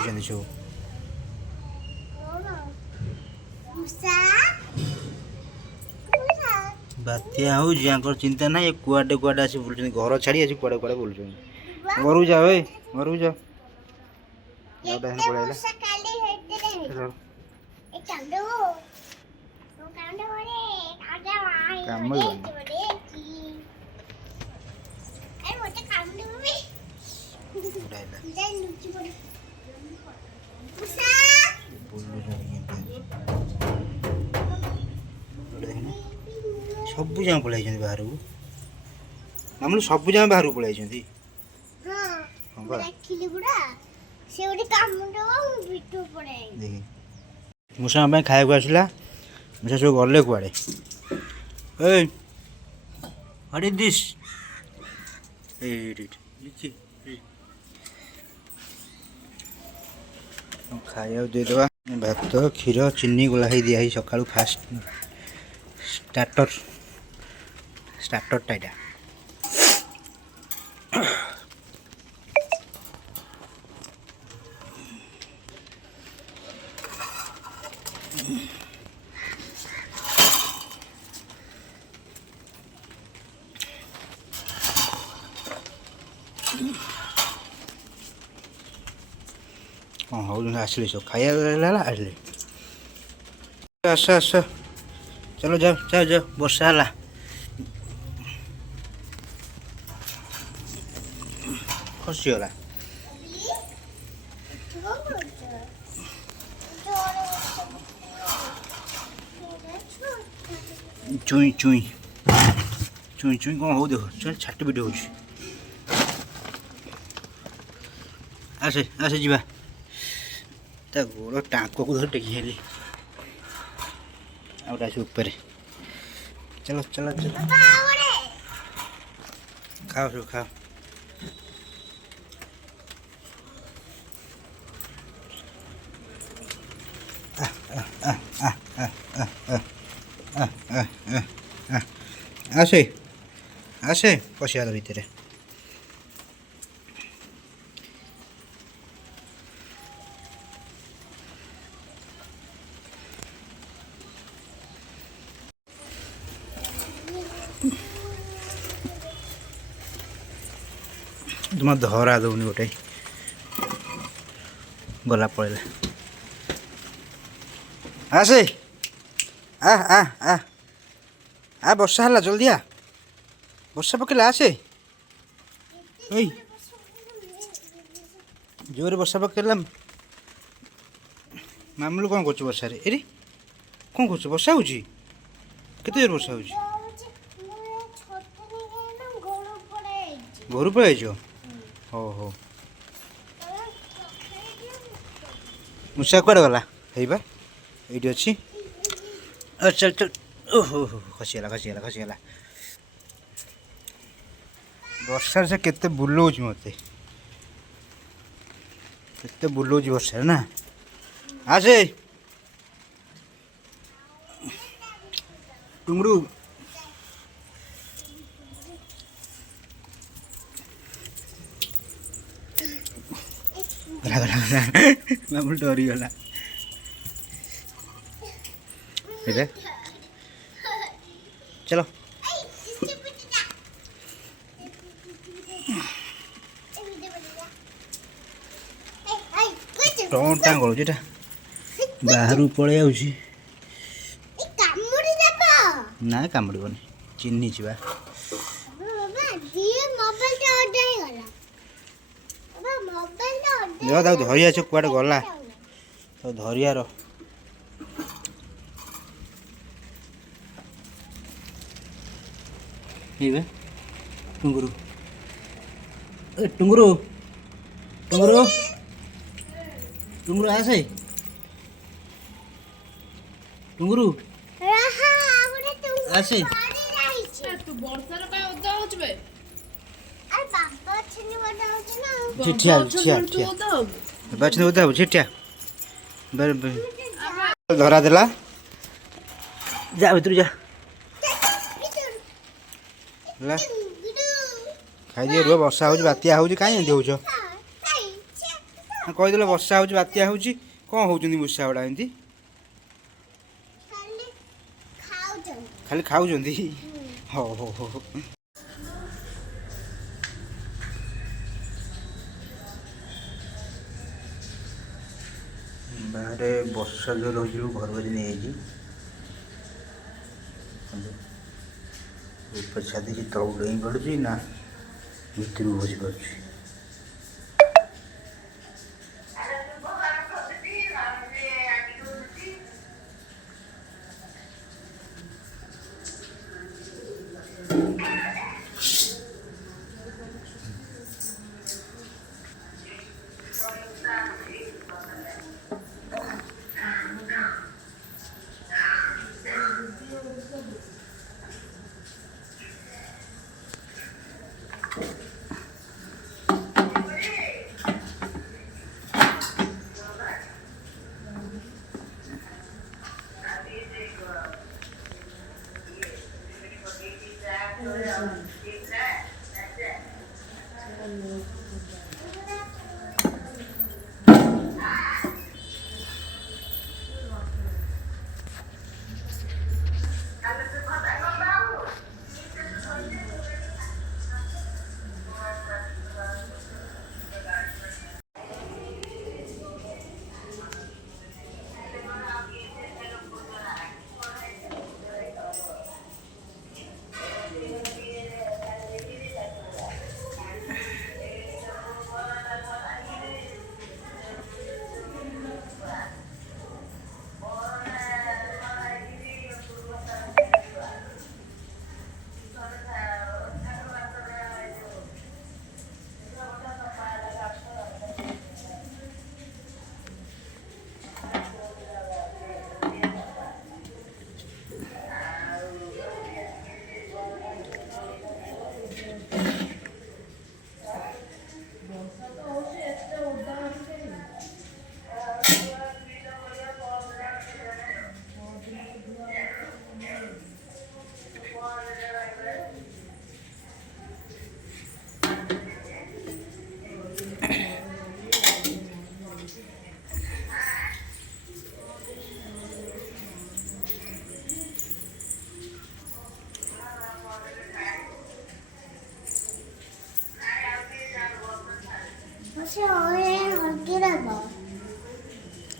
पड़े सब बात्या हो चिंता ना ये कुआडे कुआडे आसी बुलुछन घर छाड़ी आसी कुआडे कुआडे बुलुछन घर जा ओए घर जा लाउडा हन पळाइला काम सब जगह पलाई बाहर को मामू सब जगह बाहर को पलाई मूसा खाया आसला मूसा सब गले कुआड़े व्हाट इज दिस खाया देदेबा भात क्षीर चीनी गोला दिया सका फास्ट स्टार्टर स्टार्टरटा यहाँ कौन हो आसले सब खाया आसले आस आस चलो जाओ जाओ जाओ वर्षा है खसीगला चुई चुई चुई चुई कौन हो देख चल छाट पिट हो आसे आसे जीवा ता गोड़ टाँक को धर टेकी हेली आउटा ऊपर चलो चलो चलो खाओ सब खाओ आसे आसे पशियाला भितर तुम धरा दौनी गोटे गला पड़े आसे आ आ आ आ वर्षा है जल्दी आ वर्षा पकेला आसे जोर वर्षा पकेला मामलू कौन कर वर्षा रे एरे कौन कर वर्षा हो केते जोर वर्षा हो घर पड़े हो हो मूसा कुआड़े गला है ये अच्छी चल चल ओहो खसीगला खसीगला खसीगला वर्षा से केते बुलाऊँ मत केते बुलाऊँ वर्षा ना आसे टुंगड़ू मामू डरी गला चलो टन टाण करूँ बाहर पलि ना कामुड़न चिन्ह जा धरी आस कुआडे गला तो धरियार टुंगुरु टुंगुरु टुंगुरु टुंगुरु आसे टुंगुरु आसे चिठिया चिठिया बचने होता है चिठिया धरा देला जा भीतर जा खाई दिए रुह वर्षा हो बात्या हो कहीं एमती हो କହିଦେଲେ ବର୍ଷା ହେଉଛି ବାତ୍ୟା ହେଉଛି କ'ଣ ହେଉଛନ୍ତି ମୂଷା ଗୁଡ଼ା ଏମିତି ଖାଲି ଖାଉଛନ୍ତି ହଉ ହଉ ହଉ ବାହାରେ ବର୍ଷା ଜୋର ହେଉଛି ଘର ବାଜି ନେଇଯାଇଛି ଉପରେ ଛାଦିଛି ତଳକୁ ଡେଇଁ ପଡ଼ୁଛି ନା ଭିତରକୁ ବସି ପାରୁଛି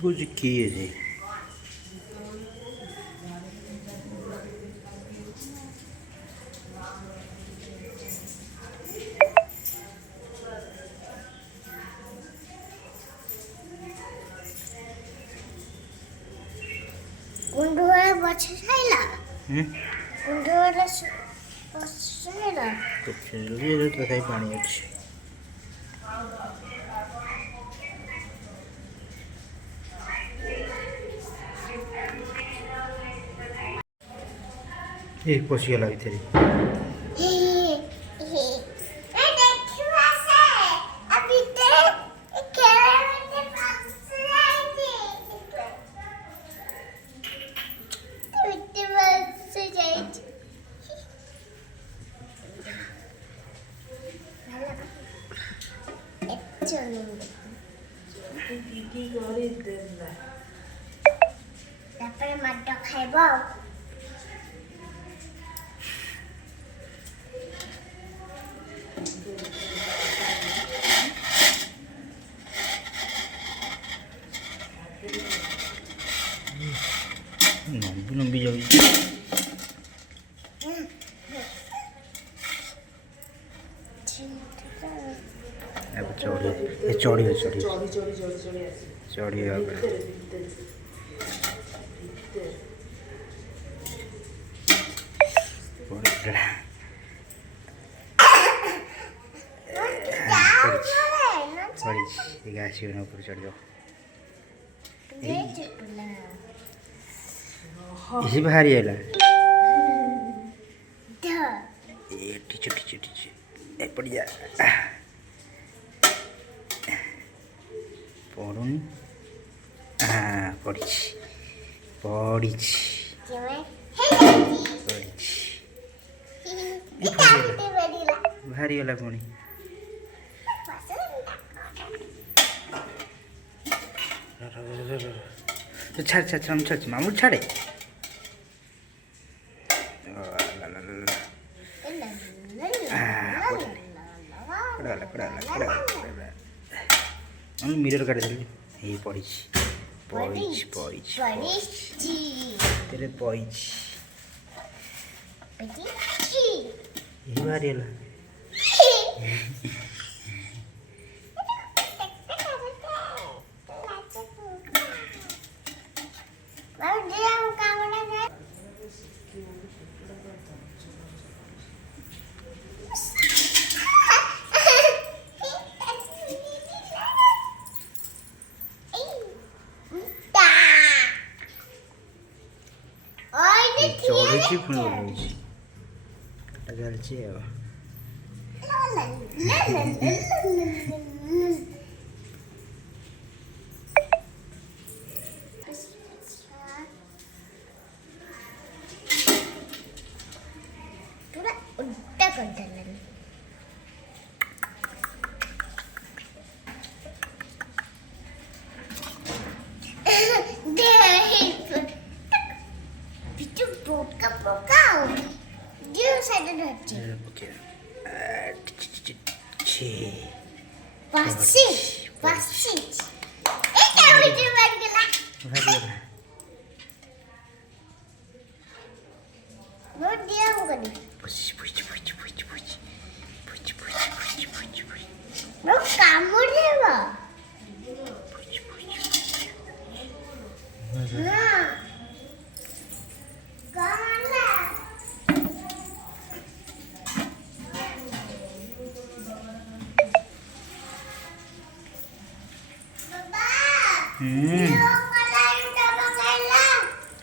कुछ किए जी कुंडोरा बचैला कुंडोरा बचैला कुछ ये तो कहीं पानी अच्छी एक पशिगला भितर তারপরে মাছটা খাইবো लंबी जाओ अब चढ़ी चढ़ी चढ़ी चढ़ी घास ऊपर चढ़ जाओ इसी बाहरी है टीचर टीचर टीचर पड़ जा पढ़ुन हाँ पढ़ी पढ़ी भारी गला पुणी छाड़ छाड़ छाड़ छाड़ मामूल छाड़े मिरर काट दे ये पड़ीछ पड़ीछ पड़ीछ तेरे पड़ीछ ये बारी है चढ़ी पुणी ओह्लैची चलची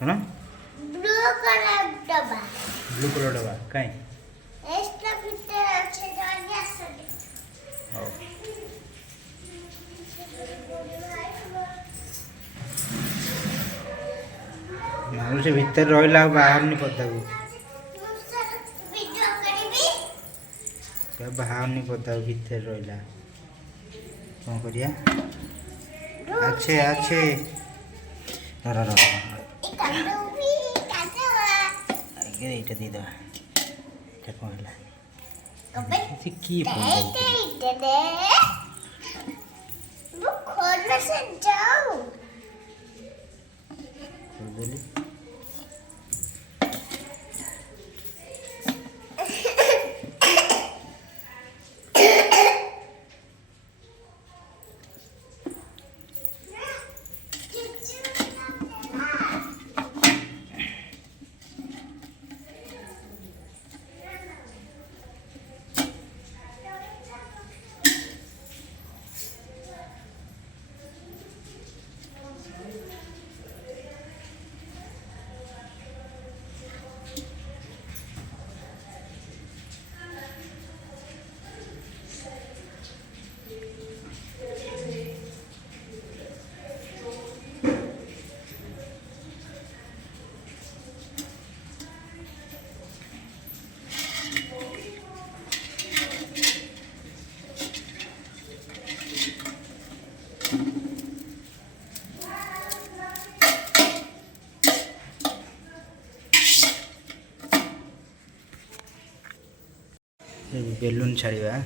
कौन ब्लू कलर डबा कहीं मामूल से भीतर रहा बाहर नहीं पड़ता बाहर नहीं पड़ता भीतर रहा कौन करिया अच्छे अच्छे এইটা দিয়ে দাও এটা কোনলা কবে কি পড়ে বুক খোলবে সে যাও বলি बेलून छाड़वा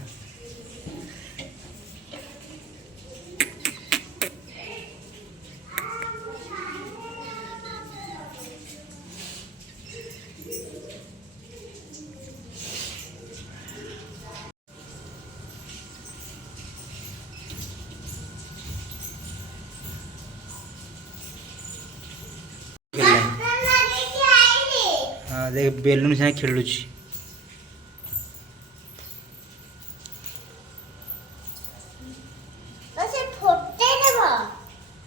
हाँ देख बेलून से खेलुची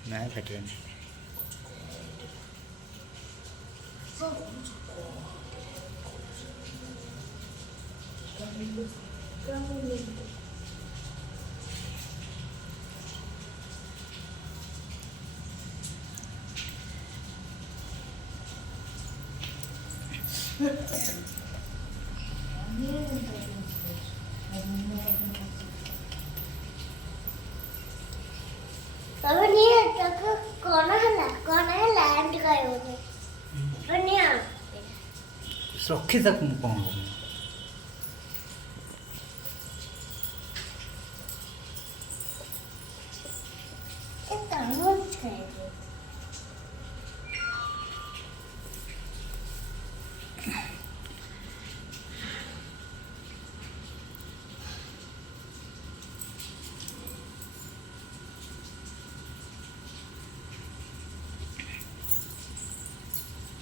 नहीं फटे Apa ni? कौन है लैंड गए होने बनिया रखी तक ମୁଁ କ'ଣ କରିବି ये तरबूज खाएंगे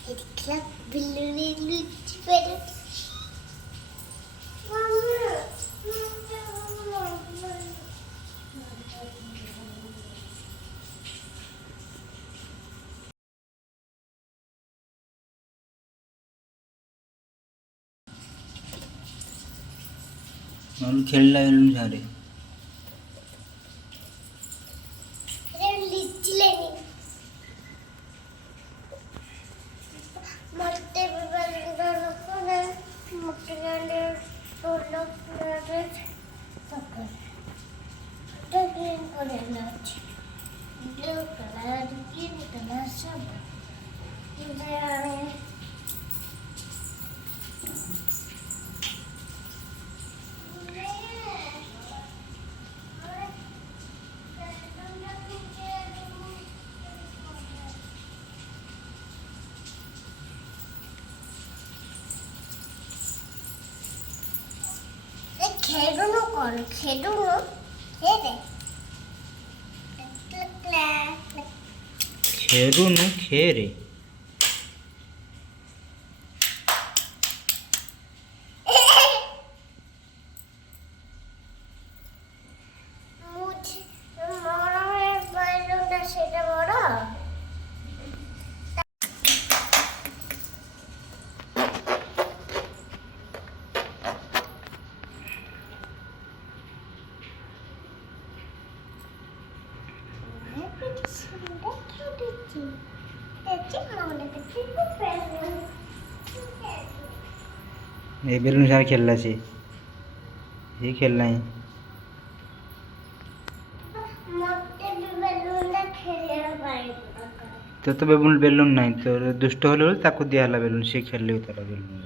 इतना बिल्ली लुच पर ନହେଲେ ଖେଳିଲା ବେଲୁନି ସାରେ अरे लीची लेनी मोटे बिल्ली रखो ना मोटे गाने टोलो करे सकर तो ग्रीन कलर लाच ब्लू कलर ग्रीन कलर सब इधर खेलूनो कौन खेलूनो खेले ଖେରୁନୁ ଖେରେ मुझे मोरा में बैलून सेटा बड़ा ଏ ବେଲୁନ ସାରେ ଖେଳିଲା ସେ ये खेलना है तो बेलुन बेलुन नहीं तो दुष्ट होले ताको दियाला बेलुन से खेलले तार बेलुन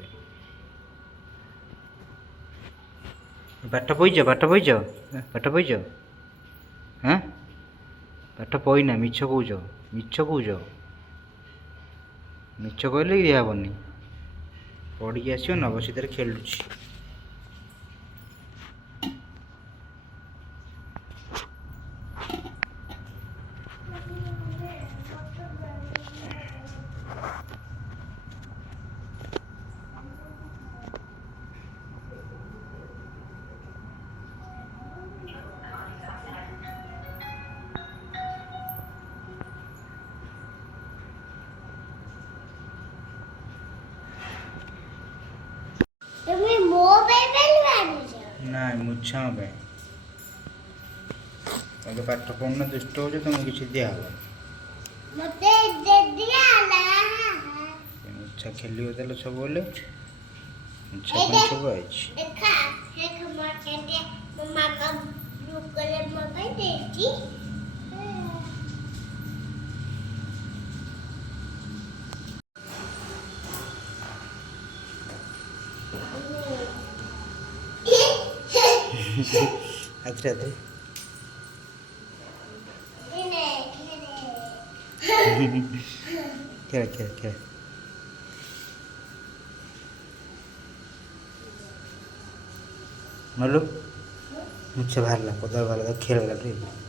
बाट पईज हाँ बाट पईना मिछ कौच मिछ कहले दिया हेनी पड़ी आसो नब सीधे खेलुची तुम्हें मो बेबेल वाली ना मुछा पे तो पाठ पढ़ना दुष्ट हो तुमको किसी दिया मते दे दिया ला मुछा खेली होता सब बोले मुछा कौन सब आई देखा है खबर कहते मम्मा का ब्लू कलर मम्मा देती अच्छा तो क्या क्या क्या मल्लू मुझसे बाहर ला पता बाहर खेल रहा